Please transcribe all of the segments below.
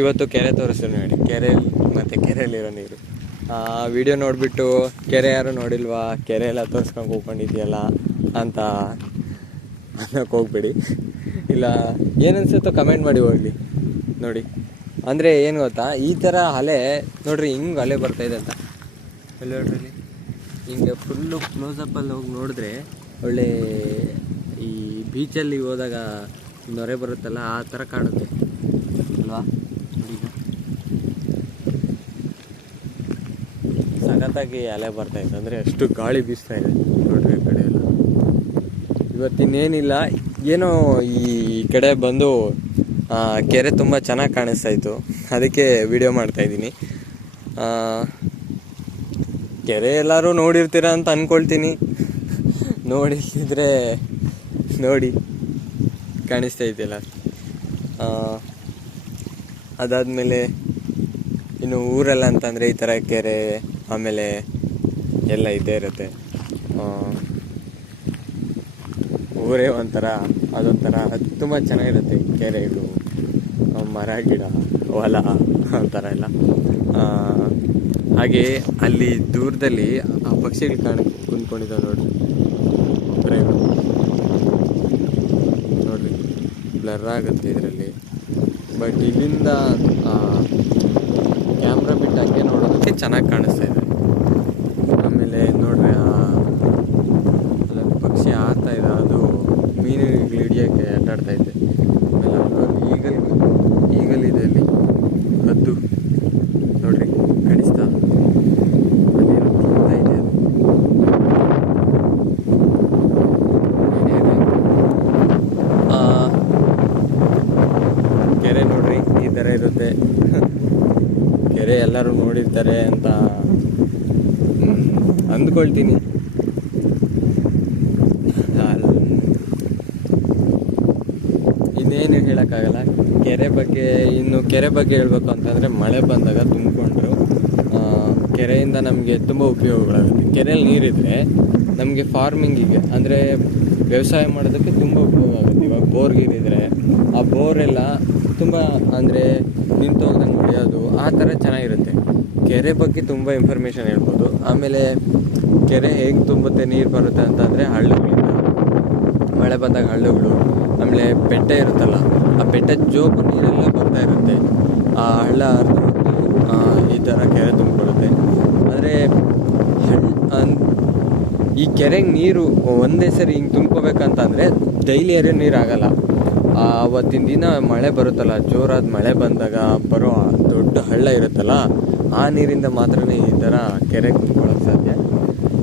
ಇವತ್ತು ಕೆರೆ ತೋರಿಸ್ತೀನಿ ನೋಡಿ, ಕೆರೆ ಮತ್ತು ಕೆರೆಯಲ್ಲಿರೋ ನೀರು. ವಿಡಿಯೋ ನೋಡಿಬಿಟ್ಟು ಕೆರೆ ಯಾರು ನೋಡಿಲ್ವಾ, ಕೆರೆ ಎಲ್ಲ ತೋರಿಸ್ಕೊಂಡು ಹೋಗ್ಕೊಂಡಿದ್ಯಲ್ಲ ಅಂತ ಅನ್ನೋಕ್ಕೆ ಹೋಗ್ಬೇಡಿ. ಇಲ್ಲ ಏನನ್ಸುತ್ತೋ ಕಮೆಂಟ್ ಮಾಡಿ ಹೋಗಲಿ ನೋಡಿ. ಅಂದರೆ ಏನು ಗೊತ್ತಾ, ಈ ಥರ ಅಲೆ ನೋಡ್ರಿ, ಹಿಂಗೆ ಅಲೆ ಬರ್ತಾಯಿದೆ ಅಂತ ಅಲ್ಲಿ ನೋಡ್ರಿ. ಹಿಂಗೆ ಫುಲ್ಲು ಕ್ಲೋಸಪ್ಪಲ್ಲಿ ಹೋಗಿ ನೋಡಿದ್ರೆ ಒಳ್ಳೆ ಈ ಬೀಚಲ್ಲಿ ಹೋದಾಗ ನೊರೆ ಬರುತ್ತಲ್ಲ ಆ ಥರ ಕಾಣುತ್ತೆ ಅಲ್ವಾ. ಈಗ ಸಖತ್ತಾಗಿ ಅಲೆ ಬರ್ತಾಯಿದೆ, ಅಂದರೆ ಅಷ್ಟು ಗಾಳಿ ಬೀಸ್ತಾ ಇದೆ ನೋಡ್ರಿ ಈ ಕಡೆ ಎಲ್ಲ. ಇವತ್ತಿನೇನಿಲ್ಲ, ಏನೋ ಈ ಕಡೆ ಬಂದು ಕೆರೆ ತುಂಬ ಚೆನ್ನಾಗಿ ಕಾಣಿಸ್ತಾಯಿತ್ತು, ಅದಕ್ಕೆ ವಿಡಿಯೋ ಮಾಡ್ತಾಯಿದ್ದೀನಿ. ಕೆರೆ ಎಲ್ಲರೂ ನೋಡಿರ್ತೀರ ಅಂತ ಅಂದ್ಕೊಳ್ತೀನಿ. ನೋಡಿದ್ರೆ ನೋಡಿ ಕಾಣಿಸ್ತೈತಿಲ್ಲ. ಅದಾದಮೇಲೆ ಇನ್ನು ಊರೆಲ್ಲ ಅಂತಂದರೆ ಈ ಥರ ಕೆರೆ ಆಮೇಲೆ ಎಲ್ಲ ಇದ್ದೇ ಇರುತ್ತೆ. ಊರೇ ಒಂಥರ ಅದೊಂಥರ ಅದು ತುಂಬ ಚೆನ್ನಾಗಿರುತ್ತೆ. ಕೆರೆ, ಇದು ಮರ ಗಿಡ ಹೊಲ ಒಂಥರ ಎಲ್ಲ. ಹಾಗೆ ಅಲ್ಲಿ ದೂರದಲ್ಲಿ ಆ ಪಕ್ಷಿಗಳು ಕುಂತ್ಕೊಂಡಿದ್ದಾವೆ ನೋಡ್ರಿ, ನೋಡ್ರಿ ಬ್ಲರ್ ಆಗುತ್ತೆ ಇದರಲ್ಲಿ. ಬಟ್ ಇಲ್ಲಿಂದ ಕ್ಯಾಮ್ರಾ ಬಿಟ್ಟು ಹಂಗೆ ನೋಡೋದಕ್ಕೆ ಚೆನ್ನಾಗಿ ಕಾಣಿಸ್ತಾ ಇದೆ. ಆಮೇಲೆ ನೋಡ್ರಿ ಅಲ್ಲೊಂದು ಪಕ್ಷಿ ಆಡ್ತಾ ಇದೆ, ಅದು ಮೀನುಗಳು ಹಿಡಿಯೋಕ್ಕೆ ಆಟಾಡ್ತೈತೆ. ಆಮೇಲೆ ಅಲ್ಲೊಂದು ಈಗಲ್ ಇದೆ ಅಲ್ಲಿ, ಹದ್ದು ನೋಡ್ರಿ ಕಾಣಿಸ್ತಾ, ಅದೇನು ಬರ್ತಾ ಇದೆ ಅದು. ಕೆರೆ ನೋಡ್ರಿ ಈ ಥರ ಇರುತ್ತೆ. ಕೆರೆ ಎಲ್ಲರೂ ನೋಡಿರ್ತಾರೆ ಅಂತ ಅಂದ್ಕೊಳ್ತೀನಿ. ಇದೇನು ಹೇಳೋಕ್ಕಾಗಲ್ಲ ಕೆರೆ ಬಗ್ಗೆ. ಇನ್ನು ಕೆರೆ ಬಗ್ಗೆ ಹೇಳ್ಬೇಕು ಅಂತಂದರೆ, ಮಳೆ ಬಂದಾಗ ತುಂಬಿಕೊಂಡ್ರು ಕೆರೆಯಿಂದ ನಮಗೆ ತುಂಬ ಉಪಯೋಗಗಳಾಗುತ್ತೆ. ಕೆರೆಯಲ್ಲಿ ನೀರಿದ್ರೆ ನಮಗೆ ಫಾರ್ಮಿಂಗಿಗೆ ಅಂದರೆ ವ್ಯವಸಾಯ ಮಾಡೋದಕ್ಕೆ ತುಂಬ ಉಪಯೋಗ ಆಗುತ್ತೆ. ಇವಾಗ ಬೋರ್ ಗೀರಿದ್ರೆ ಆ ಬೋರೆಲ್ಲ ತುಂಬ ಅಂದರೆ ನಿಂತೋಗ್ದಂಗೆ ಹೊಡೆಯೋದು ಆ ಥರ ಚೆನ್ನಾಗಿರುತ್ತೆ. ಕೆರೆ ಬಗ್ಗೆ ತುಂಬ ಇನ್ಫಾರ್ಮೇಷನ್ ಹೇಳ್ಬೋದು. ಆಮೇಲೆ ಕೆರೆ ಹೇಗೆ ತುಂಬುತ್ತೆ, ನೀರು ಬರುತ್ತೆ ಅಂತಂದರೆ ಹಳ್ಳಗಳಿಂದ, ಮಳೆ ಬಂದಾಗ ಹಳ್ಳಗಳು, ಆಮೇಲೆ ಬೆಟ್ಟ ಇರುತ್ತಲ್ಲ, ಆ ಬೆಟ್ಟದ ಜೋಬು ನೀರೆಲ್ಲ ಬರ್ತಾ ಇರುತ್ತೆ. ಆ ಹಳ್ಳ ಈ ಥರ ಕೆರೆ ತುಂಬಿಕೊಳ್ಳುತ್ತೆ. ಆದರೆ ಈ ಕೆರೆಗೆ ನೀರು ಒಂದೇ ಸರಿ ಹಿಂಗೆ ತುಂಬ್ಕೋಬೇಕಂತಂದರೆ ಡೈಲಿ ಹರಿಯೋ ನೀರು ಆಗೋಲ್ಲ. ಆವತ್ತಿನ ದಿನ ಮಳೆ ಬರುತ್ತಲ್ಲ, ಜೋರಾದ ಮಳೆ ಬಂದಾಗ ಬರೋ ದೊಡ್ಡ ಹಳ್ಳ ಇರುತ್ತಲ್ಲ, ಆ ನೀರಿಂದ ಮಾತ್ರನೇ ಈ ಥರ ಕೆರೆಗೆ ತುಂಬ್ಕೊಳ್ಳೋಕ್ಕೆ ಸಾಧ್ಯ.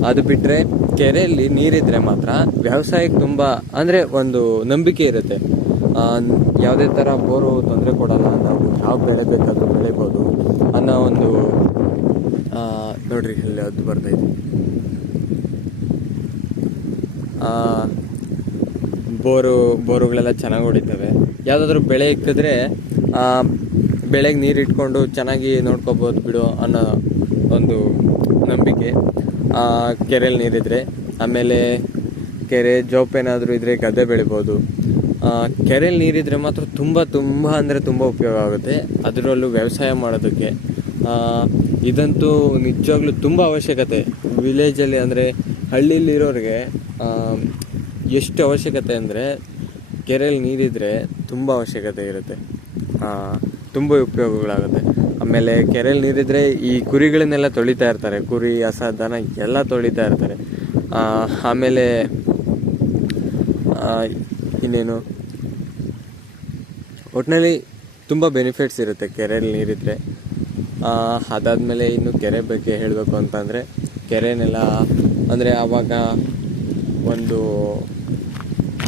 ಅದು ಬಿಟ್ಟರೆ ಕೆರೆಯಲ್ಲಿ ನೀರಿದ್ರೆ ಮಾತ್ರ ವ್ಯವಸಾಯಕ್ಕೆ ತುಂಬ ಅಂದರೆ ಒಂದು ನಂಬಿಕೆ ಇರುತ್ತೆ. ಯಾವುದೇ ಥರ ಬೋರು ತೊಂದರೆ ಕೊಡಲ್ಲ, ನಾವು ಯಾವ ಬೆಳೆ ಬೇಕಾದರೂ ಬೆಳಿಬೋದು ಅನ್ನೋ ಒಂದು ನೋಡ್ರಿ ಅಲ್ಲಿ ಅದು ಬರ್ತೈತೆ. ಬೋರುಗಳೆಲ್ಲ ಚೆನ್ನಾಗಿ ಹೊಡಿತವೆ. ಯಾವುದಾದ್ರೂ ಬೆಳೆ ಇಕ್ಕಿದ್ರೆ ಬೆಳೆಗೆ ನೀರು ಇಟ್ಕೊಂಡು ಚೆನ್ನಾಗಿ ನೋಡ್ಕೋಬೋದು ಬಿಡು ಅನ್ನೋ ಒಂದು ನಂಬಿಕೆ ಕೆರೆಯಲ್ಲಿ ನೀರಿದ್ರೆ. ಆಮೇಲೆ ಕೆರೆ ಜೋಪೇನಾದರೂ ಇದ್ದರೆ ಗದ್ದೆ ಬೆಳಿಬೋದು. ಕೆರೆಯಲ್ಲಿ ನೀರಿದ್ರೆ ಮಾತ್ರ ತುಂಬ ಅಂದರೆ ತುಂಬ ಉಪಯೋಗ ಆಗುತ್ತೆ, ಅದರಲ್ಲೂ ವ್ಯವಸಾಯ ಮಾಡೋದಕ್ಕೆ. ಇದಂತೂ ನಿಜವಾಗ್ಲೂ ತುಂಬ ಅವಶ್ಯಕತೆ ವಿಲೇಜಲ್ಲಿ, ಅಂದರೆ ಹಳ್ಳಿಲಿರೋರಿಗೆ ಎಷ್ಟು ಅವಶ್ಯಕತೆ ಅಂದರೆ ಕೆರೆಯಲ್ಲಿ ನೀರಿದ್ರೆ ತುಂಬ ಅವಶ್ಯಕತೆ ಇರುತ್ತೆ, ತುಂಬ ಉಪಯೋಗಗಳಾಗುತ್ತೆ. ಆಮೇಲೆ ಕೆರೆಯಲ್ಲಿ ನೀರಿದ್ರೆ ಈ ಕುರಿಗಳನ್ನೆಲ್ಲ ತೊಳಿತಾ ಇರ್ತಾರೆ, ಕುರಿ ಹಸ ದನ ಎಲ್ಲ ತೊಳಿತಾ ಇರ್ತಾರೆ. ಆಮೇಲೆ ಇನ್ನೇನು ಒಟ್ಟಿನಲ್ಲಿ ತುಂಬ ಬೆನಿಫಿಟ್ಸ್ ಇರುತ್ತೆ ಕೆರೆಯಲ್ಲಿ ನೀರಿದ್ರೆ. ಅದಾದಮೇಲೆ ಇನ್ನು ಕೆರೆ ಬಗ್ಗೆ ಹೇಳಬೇಕು ಅಂತಂದರೆ, ಕೆರೆನೆಲ್ಲ ಅಂದರೆ ಆವಾಗ ಒಂದು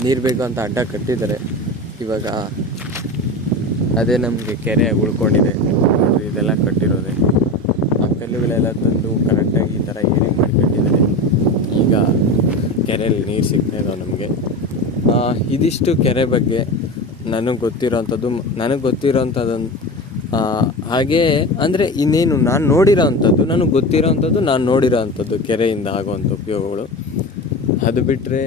ನೀರು ಬೇಕು ಅಂತ ಅಡ್ಡ ಕಟ್ಟಿದ್ದಾರೆ, ಇವಾಗ ಅದೇ ನಮಗೆ ಕೆರೆ ಉಳ್ಕೊಂಡಿದೆ. ಇದೆಲ್ಲ ಕಟ್ಟಿರೋದೆ, ಆ ಕಲ್ಲುಗಳೆಲ್ಲ ತಂದು ಕರೆಕ್ಟಾಗಿ ಈ ಥರ ಏರಿ ಮಾಡಿ ಕಟ್ಟಿದ್ದಾರೆ. ಈಗ ಕೆರೆಯಲ್ಲಿ ನೀರು ಸಿಗ್ತಾ ಇದ್ದಾವೆ ನಮಗೆ. ಇದಿಷ್ಟು ಕೆರೆ ಬಗ್ಗೆ ನನಗೆ ಗೊತ್ತಿರೋಂಥದ್ದು. ಹಾಗೇ ಅಂದರೆ ಇನ್ನೇನು ನಾನು ನೋಡಿರೋ ಅಂಥದ್ದು, ನನಗೆ ಗೊತ್ತಿರೋ ಅಂಥದ್ದು ಕೆರೆಯಿಂದ ಆಗುವಂಥ ಉಪಯೋಗಗಳು. ಅದು ಬಿಟ್ಟರೆ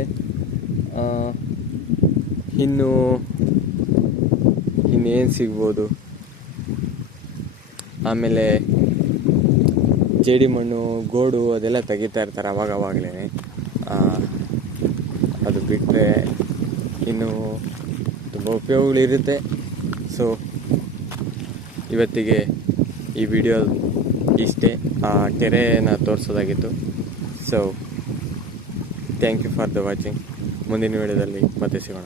ಇನ್ನೇನು ಸಿಗ್ಬೋದು, ಆಮೇಲೆ ಜೇಡಿ ಮಣ್ಣು, ಗೋಡು ಅದೆಲ್ಲ ತೆಗಿತಾ ಇರ್ತಾರೆ ಅವಾಗಲೇ. ಅದು ಬಿಟ್ಟರೆ ಇನ್ನು ತುಂಬ ಉಪಯೋಗಗಳಿರುತ್ತೆ. ಸೊ ಇವತ್ತಿಗೆ ಈ ವಿಡಿಯೋ ಇಷ್ಟೇ, ಕೆರೆನ ತೋರಿಸೋದಾಗಿತ್ತು. So thank you for the watching. ಮುಂದಿನ ವಿಡಿಯೋದಲ್ಲಿ ಮತ್ತೆ ಸಿಗೋಣ.